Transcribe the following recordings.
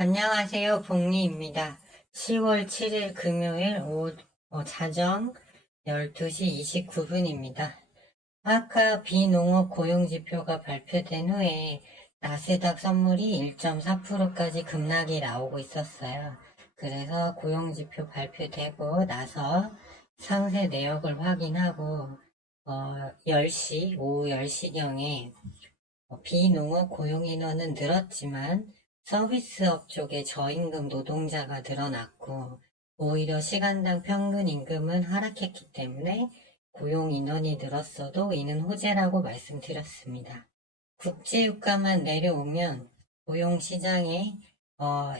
안녕하세요. 복리입니다. 10월 7일 금요일 오후 자정 12시 29분입니다. 아까 비농업 고용지표가 발표된 후에 나스닥 선물이 1.4%까지 급락이 나오고 있었어요. 그래서 고용지표 발표되고 나서 상세 내역을 확인하고 10시, 오후 10시경에 비농업 고용인원은 늘었지만 서비스업 쪽에 저임금 노동자가 늘어났고 오히려 시간당 평균 임금은 하락했기 때문에 고용 인원이 늘었어도 이는 호재라고 말씀드렸습니다. 국제유가만 내려오면 고용시장에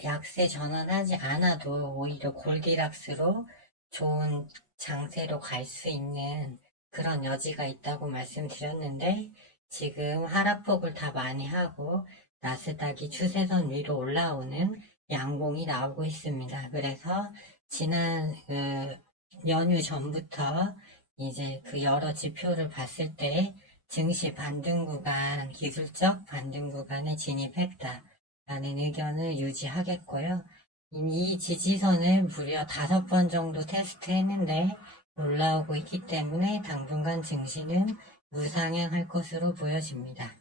약세 전환하지 않아도 오히려 골디락스로 좋은 장세로 갈 수 있는 그런 여지가 있다고 말씀드렸는데 지금 하락폭을 다 많이 하고 나스닥이 추세선 위로 올라오는 양봉이 나오고 있습니다. 그래서 지난 연휴 전부터 이제 그 여러 지표를 봤을 때 증시 반등 구간, 기술적 반등 구간에 진입했다라는 의견을 유지하겠고요. 이 지지선을 무려 5번 정도 테스트했는데 올라오고 있기 때문에 당분간 증시는 무상향할 것으로 보여집니다.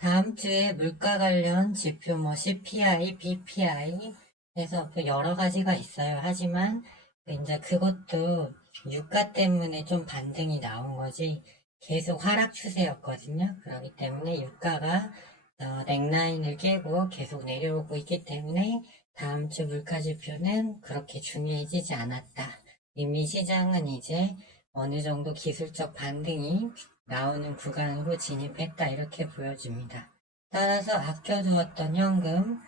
다음 주에 물가 관련 지표 CPI, BPI 해서 여러 가지가 있어요. 하지만 이제 그것도 유가 때문에 좀 반등이 나온 거지 계속 하락 추세였거든요. 그렇기 때문에 유가가 넥라인을 깨고 계속 내려오고 있기 때문에 다음 주 물가 지표는 그렇게 중요해지지 않았다. 이미 시장은 이제 어느 정도 기술적 반등이 나오는 구간으로 진입했다 이렇게 보여집니다. 따라서 아껴두었던 현금을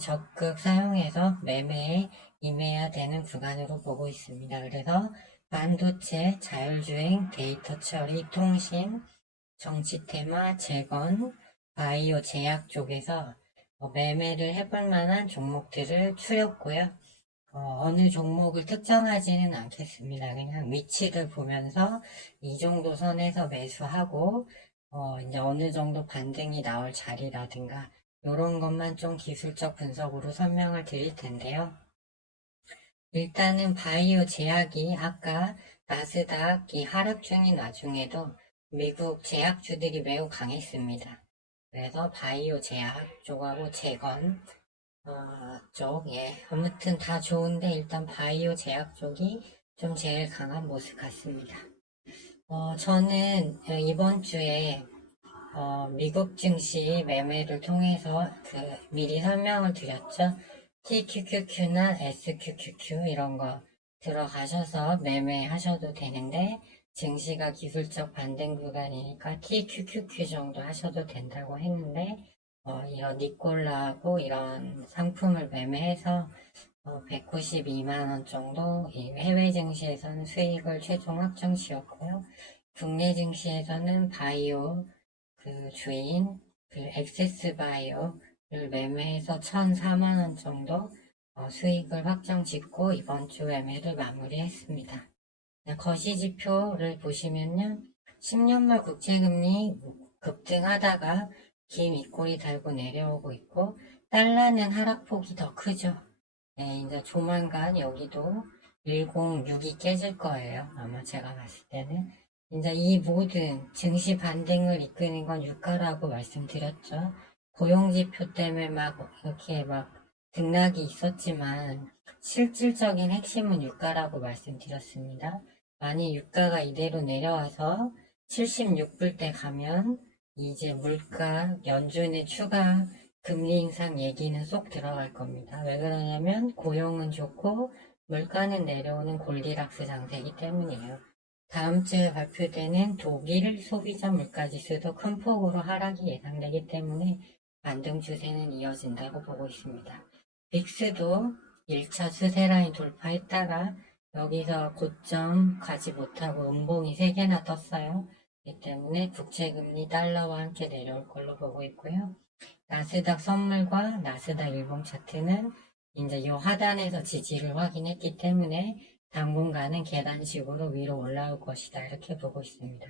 적극 사용해서 매매에 임해야 되는 구간으로 보고 있습니다. 그래서 반도체, 자율주행, 데이터 처리, 통신, 정치 테마, 재건, 바이오 제약 쪽에서 매매를 해볼 만한 종목들을 추렸고요. 어느 종목을 특정하지는 않겠습니다. 그냥 위치를 보면서 이 정도 선에서 매수하고, 이제 어느 정도 반등이 나올 자리라든가, 이런 것만 좀 기술적 분석으로 설명을 드릴 텐데요. 일단은 바이오 제약이 아까 나스닥이 하락 중인 와중에도 미국 제약주들이 매우 강했습니다. 그래서 바이오 제약 쪽하고 재건, 쪽, 예. 아무튼 다 좋은데 일단 바이오 제약 쪽이 좀 제일 강한 모습 같습니다. 저는 이번 주에 미국 증시 매매를 통해서 미리 설명을 드렸죠. TQQQ나 SQQQ 이런 거 들어가셔서 매매하셔도 되는데 증시가 기술적 반등 구간이니까 TQQQ 정도 하셔도 된다고 했는데 이런 니콜라하고 이런 상품을 매매해서 192만 원 정도 해외 증시에서는 수익을 최종 확정 지었고요. 국내 증시에서는 바이오 주인 액세스 바이오를 매매해서 1,004만원 정도 수익을 확정 짓고 이번 주 매매를 마무리했습니다. 거시지표를 보시면요. 10년물 국채금리 급등하다가 긴 윗골이 달고 내려오고 있고 달러는 하락폭이 더 크죠. 네, 이제 조만간 여기도 106이 깨질 거예요. 아마 제가 봤을 때는. 이제 이 모든 증시 반등을 이끄는 건 유가라고 말씀드렸죠. 고용지표 때문에 막 이렇게 막 등락이 있었지만 실질적인 핵심은 유가라고 말씀드렸습니다. 만약 유가가 이대로 내려와서 76불대 가면 이제 물가 연준의 추가 금리 인상 얘기는 쏙 들어갈 겁니다. 왜 그러냐면 고용은 좋고 물가는 내려오는 골디락스 장세이기 때문이에요. 다음 주에 발표되는 독일 소비자 물가지수도 큰 폭으로 하락이 예상되기 때문에 반등 추세는 이어진다고 보고 있습니다. 빅스도 1차 추세라인 돌파했다가 여기서 고점 가지 못하고 음봉이 3개나 떴어요. 이 때문에 국채금리 달러와 함께 내려올 걸로 보고 있고요. 나스닥 선물과 나스닥 일봉 차트는 이제 이 하단에서 지지를 확인했기 때문에 당분간은 계단식으로 위로 올라올 것이다 이렇게 보고 있습니다.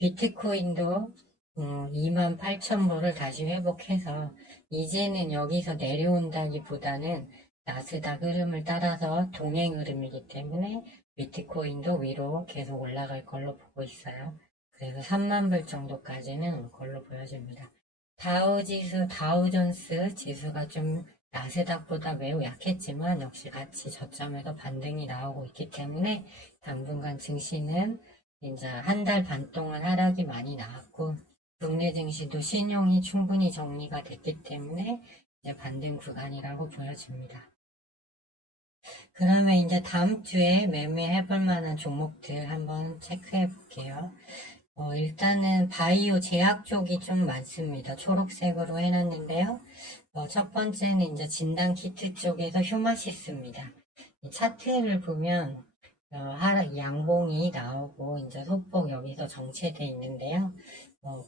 비트코인도 28,000불을 다시 회복해서 이제는 여기서 내려온다기보다는 나스닥 흐름을 따라서 동행 흐름이기 때문에 비트코인도 위로 계속 올라갈 걸로 보고 있어요. 그래서 3만 불 정도까지는 올 걸로 보여집니다. 다우존스 지수가 좀 나스닥보다 매우 약했지만 역시 같이 저점에서 반등이 나오고 있기 때문에 당분간 증시는 이제 한 달 반 동안 하락이 많이 나왔고 국내 증시도 신용이 충분히 정리가 됐기 때문에 이제 반등 구간이라고 보여집니다. 그러면 이제 다음 주에 매매해 볼 만한 종목들 한번 체크해 볼게요. 일단은 바이오 제약 쪽이 좀 많습니다. 초록색으로 해놨는데요. 첫 번째는 이제 진단 키트 쪽에서 휴마시스입니다. 이 차트를 보면 양봉이 나오고 이제 소폭 여기서 정체돼 있는데요.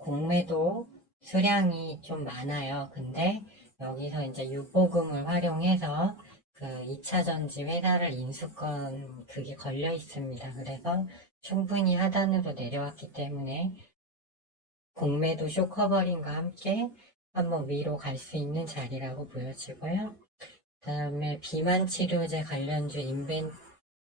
공매도 수량이 좀 많아요. 근데 여기서 이제 유보금을 활용해서 그 2차 전지 회사를 인수권 그게 걸려 있습니다. 그래서 충분히 하단으로 내려왔기 때문에 공매도 쇼커버링과 함께 한번 위로 갈 수 있는 자리라고 보여지고요. 그 다음에 비만 치료제 관련주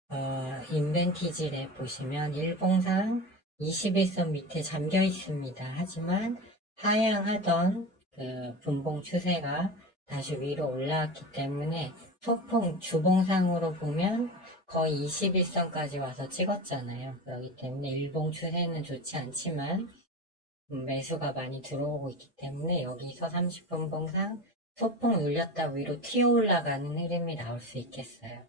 인벤티지랩 보시면 일봉상 21선 밑에 잠겨 있습니다. 하지만 하향하던 그 분봉 추세가 다시 위로 올라왔기 때문에 소폭 주봉상으로 보면 거의 21선까지 와서 찍었잖아요. 그렇기 때문에 일봉 추세는 좋지 않지만 매수가 많이 들어오고 있기 때문에 여기서 30분봉상 소폭 눌렸다 위로 튀어 올라가는 흐름이 나올 수 있겠어요.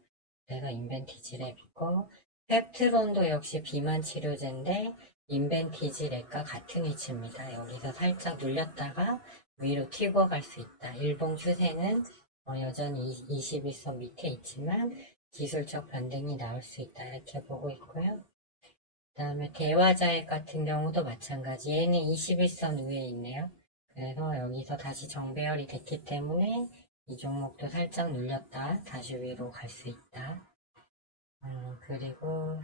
그래서 인벤티지랩 있고 펩트론도 역시 비만 치료제인데 인벤티지랩과 같은 위치입니다. 여기서 살짝 눌렸다가 위로 튀고 갈 수 있다. 일봉 추세는 여전히 21선 밑에 있지만 기술적 반등이 나올 수 있다. 이렇게 보고 있고요. 그 다음에 대화자액 같은 경우도 마찬가지. 얘는 21선 위에 있네요. 그래서 여기서 다시 정배열이 됐기 때문에 이 종목도 살짝 눌렸다 다시 위로 갈 수 있다. 그리고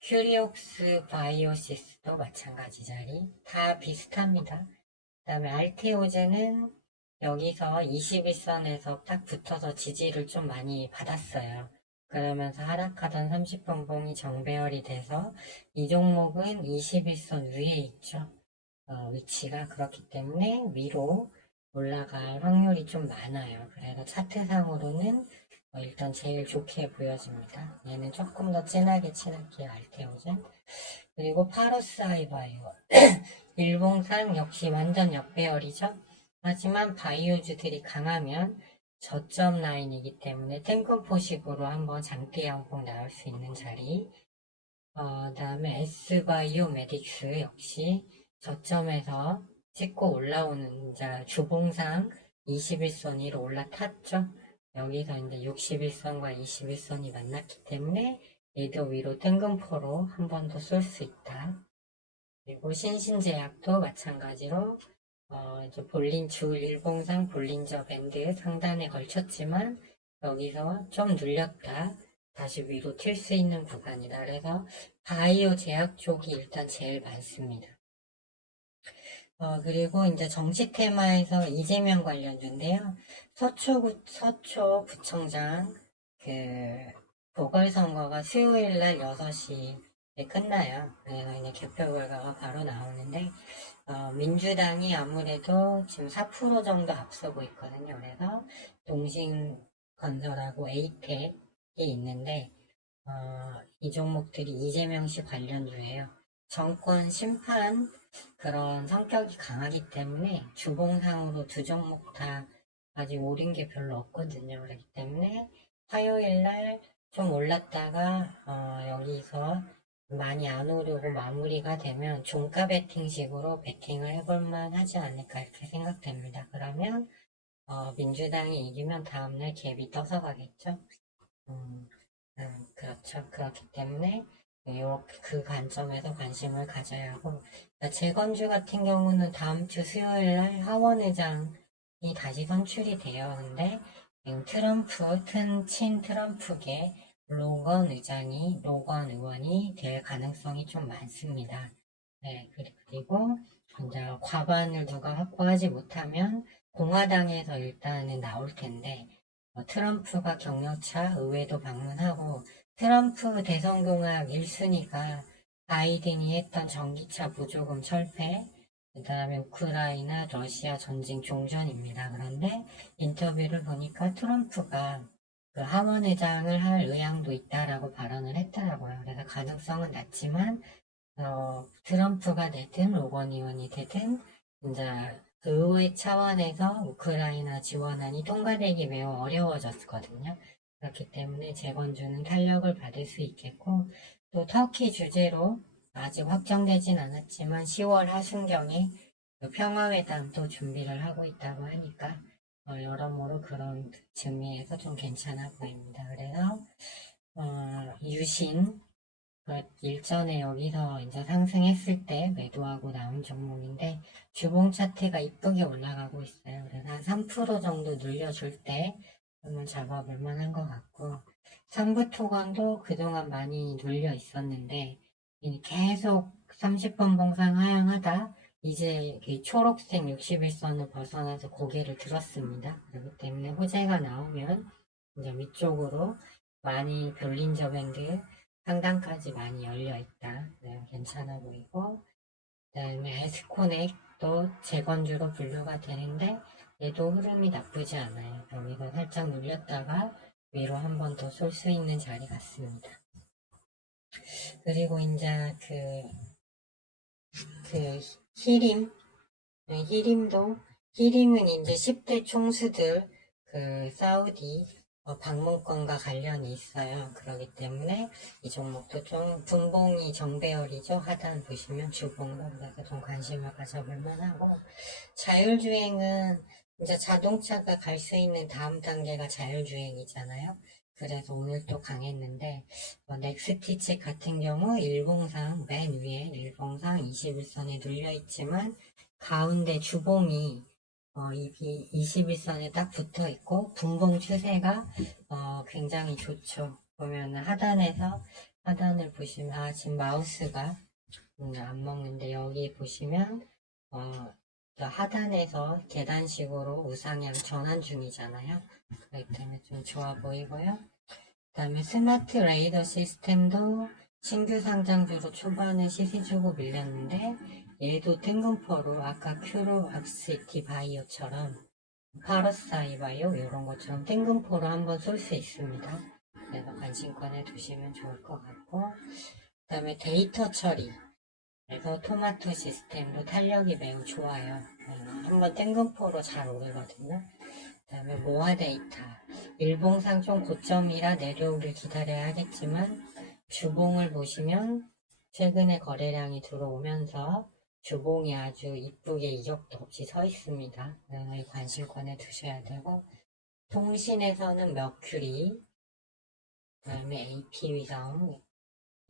큐리옥스 바이오시스도 마찬가지 자리. 다 비슷합니다. 그 다음에 알테오제는 여기서 21선에서 딱 붙어서 지지를 좀 많이 받았어요. 그러면서 하락하던 30분 봉이 정배열이 돼서 이 종목은 21선 위에 있죠. 위치가 그렇기 때문에 위로 올라갈 확률이 좀 많아요. 그래서 차트상으로는 일단 제일 좋게 보여집니다. 얘는 조금 더 진하게 칠할게요. 알테오젠. 그리고 파로스 아이바이오. 일봉상 역시 완전 역배열이죠. 하지만 바이오주들이 강하면 저점 라인이기 때문에 탱크포식으로 한번 장대 양봉 나올 수 있는 자리. 다음에 S바이오 메딕스 역시 저점에서 찍고 올라오는 주봉상 21선 위로 올라탔죠. 여기서 이제 61선과 21선이 만났기 때문에 얘도 위로 뜬금포로 한 번 더 쏠 수 있다. 그리고 신신제약도 마찬가지로 이제 주 일봉상 볼린저 밴드 상단에 걸쳤지만 여기서 좀 눌렸다. 다시 위로 튈 수 있는 구간이다. 그래서 바이오 제약 쪽이 일단 제일 많습니다. 그리고 이제 정치 테마에서 이재명 관련주인데요. 서초구청장 보궐선거가 수요일 날 6시에 끝나요. 그래서 이제 개표 결과가 바로 나오는데, 민주당이 아무래도 지금 4% 정도 앞서고 있거든요. 그래서 동신건설하고 에이텍이 있는데, 이 종목들이 이재명 씨 관련주예요. 정권 심판 그런 성격이 강하기 때문에 주봉상으로 두 종목 다 아직 오른 게 별로 없거든요. 그렇기 때문에 화요일 날 좀 올랐다가 여기서 많이 안 오르고 마무리가 되면 종가 베팅식으로 베팅을 해볼만 하지 않을까 이렇게 생각됩니다. 그러면 민주당이 이기면 다음날 갭이 떠서 가겠죠. 그렇죠. 그렇기 때문에 그 관점에서 관심을 가져야 하고 재건주 같은 경우는 다음 주 수요일 날 하원의장이 다시 선출이 돼요. 근데 친 트럼프계 로건 의원이 될 가능성이 좀 많습니다. 네, 그리고 이제 과반을 누가 확보하지 못하면 공화당에서 일단은 나올 텐데 트럼프가 격려차 의회도 방문하고 트럼프 대선 공약 1순위가 바이든이 했던 전기차 보조금 철폐, 그 다음에 우크라이나 러시아 전쟁 종전입니다. 그런데 인터뷰를 보니까 트럼프가 그 하원의장을 할 의향도 있다라고 발언을 했더라고요. 그래서 가능성은 낮지만 트럼프가 되든 로건 의원이 되든 이제 의회 차원에서 우크라이나 지원안이 통과되기 매우 어려워졌거든요. 그렇기 때문에 재건주는 탄력을 받을 수 있겠고 또 터키 주재로 아직 확정되진 않았지만 10월 하순경에 그 평화회담도 준비를 하고 있다고 하니까 여러모로 그런 측면에서 좀 괜찮아 보입니다. 그래서 유신 일전에 여기서 이제 상승했을 때 매도하고 나온 종목인데 주봉 차트가 이쁘게 올라가고 있어요. 그래서 한 3% 정도 늘려줄 때 한번 잡아볼 만한 것 같고 상부토건도 그동안 많이 눌려 있었는데 계속 30번 봉상 하향하다 이제 이 초록색 61선을 벗어나서 고개를 들었습니다. 그렇기 때문에 호재가 나오면 이제 위쪽으로 많이 볼린저 밴드 상단까지 많이 열려있다. 네, 괜찮아 보이고 그 다음에 에스코넥도 재건주로 분류가 되는데 얘도 흐름이 나쁘지 않아요. 여기서 살짝 눌렸다가 위로 한 번 더 쏠 수 있는 자리 같습니다. 그리고 이제 그 히림, 네, 히림은 이제 10대 총수들 사우디 방문권과 관련이 있어요. 그렇기 때문에 이 종목도 좀 분봉이 정배열이죠. 하단 보시면 주봉으로 그래서 좀 관심을 가져볼 만하고 자율주행은 이제 자동차가 갈 수 있는 다음 단계가 자율주행이잖아요. 그래서 오늘 또 강했는데 넥스티치 같은 경우 일봉상 맨 위에 일봉상 21선에 눌려 있지만 가운데 주봉이 21선에 딱 붙어 있고 분봉 추세가 굉장히 좋죠. 보면 하단을 보시면 지금 마우스가 안 먹는데 여기 보시면 하단에서 계단식으로 우상향 전환 중이잖아요. 그렇기 때문에 좀 좋아 보이고요. 그 다음에 스마트 레이더 시스템도 신규 상장주로 초반에 시세 주고 밀렸는데 얘도 뜬금포로 아까 큐로 악시티 바이오처럼 파러사이 바이오 이런 것처럼 뜬금포로 한번 쏠 수 있습니다. 그래서 관심권에 두시면 좋을 것 같고 그 다음에 데이터 처리 그래서 토마토 시스템도 탄력이 매우 좋아요. 한번 뜬금포로 잘 오르거든요. 그 다음에 모아 데이터 일봉상 좀 고점이라 내려오길 기다려야 하겠지만 주봉을 보시면 최근에 거래량이 들어오면서 주봉이 아주 이쁘게 이적도 없이 서 있습니다. 관심권에 두셔야 되고 통신에서는 머큐리 그 다음에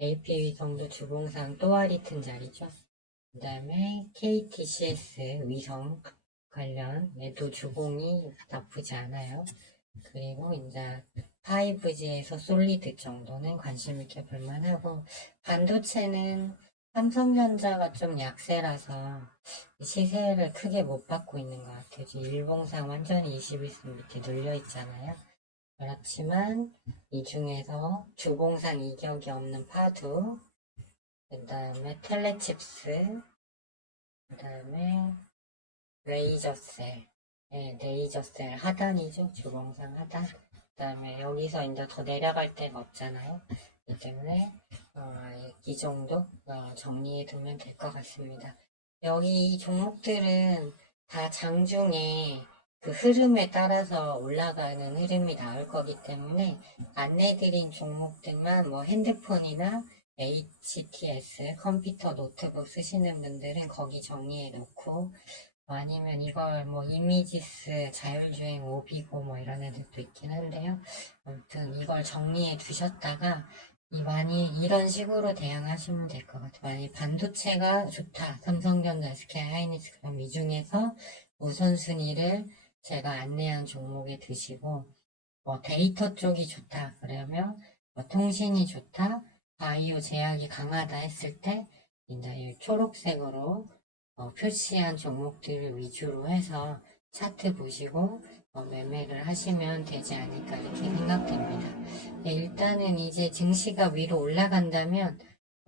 AP위성도 주봉상 또아리 튼 자리죠. 그 다음에 KTCS 위성 관련 얘도 주봉이 나쁘지 않아요. 그리고 이제 5G에서 솔리드 정도는 관심 있게 볼만하고 반도체는 삼성전자가 좀 약세라서 시세를 크게 못 받고 있는 것 같아요. 지금 일봉상 완전히 21선 밑에 눌려 있잖아요. 그렇지만 이 중에서 주봉상 이격이 없는 파두, 그 다음에 텔레칩스, 그 다음에 레이저셀, 레이저셀 하단이죠. 주봉상 하단. 그 다음에 여기서 이제 더 내려갈 데가 없잖아요. 이 때문에 이 정도 정리해 두면 될 것 같습니다. 여기 이 종목들은 다 장중에 그 흐름에 따라서 올라가는 흐름이 나올 거기 때문에 안내드린 종목들만 뭐 핸드폰이나 HTS 컴퓨터 노트북 쓰시는 분들은 거기 정리해 놓고 아니면 이걸 뭐 이미지스 자율주행 오비고 뭐 이런 애들도 있긴 한데요. 아무튼 이걸 정리해 두셨다가 많이 이런 식으로 대응하시면 될 것 같아요. 만약 반도체가 좋다. 삼성전자, SK 하이닉스 그럼 이 중에서 우선순위를 제가 안내한 종목에 드시고 뭐 데이터 쪽이 좋다. 그러면 뭐 통신이 좋다. 바이오 제약이 강하다 했을 때 이제 이 초록색으로 표시한 종목들을 위주로 해서 차트 보시고 매매를 하시면 되지 않을까 이렇게 생각됩니다. 네, 일단은 이제 증시가 위로 올라간다면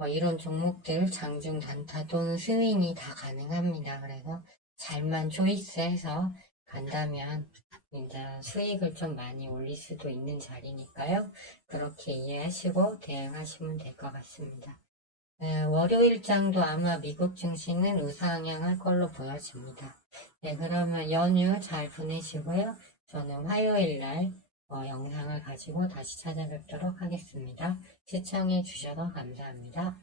이런 종목들 장중 단타 또는 스윙이 다 가능합니다. 그래서 잘만 초이스해서 간다면 이제 수익을 좀 많이 올릴 수도 있는 자리니까요. 그렇게 이해하시고 대응하시면 될 것 같습니다. 네, 월요일장도 아마 미국 증시는 우상향할 걸로 보여집니다. 네, 그러면 연휴 잘 보내시고요. 저는 화요일날 영상을 가지고 다시 찾아뵙도록 하겠습니다. 시청해 주셔서 감사합니다.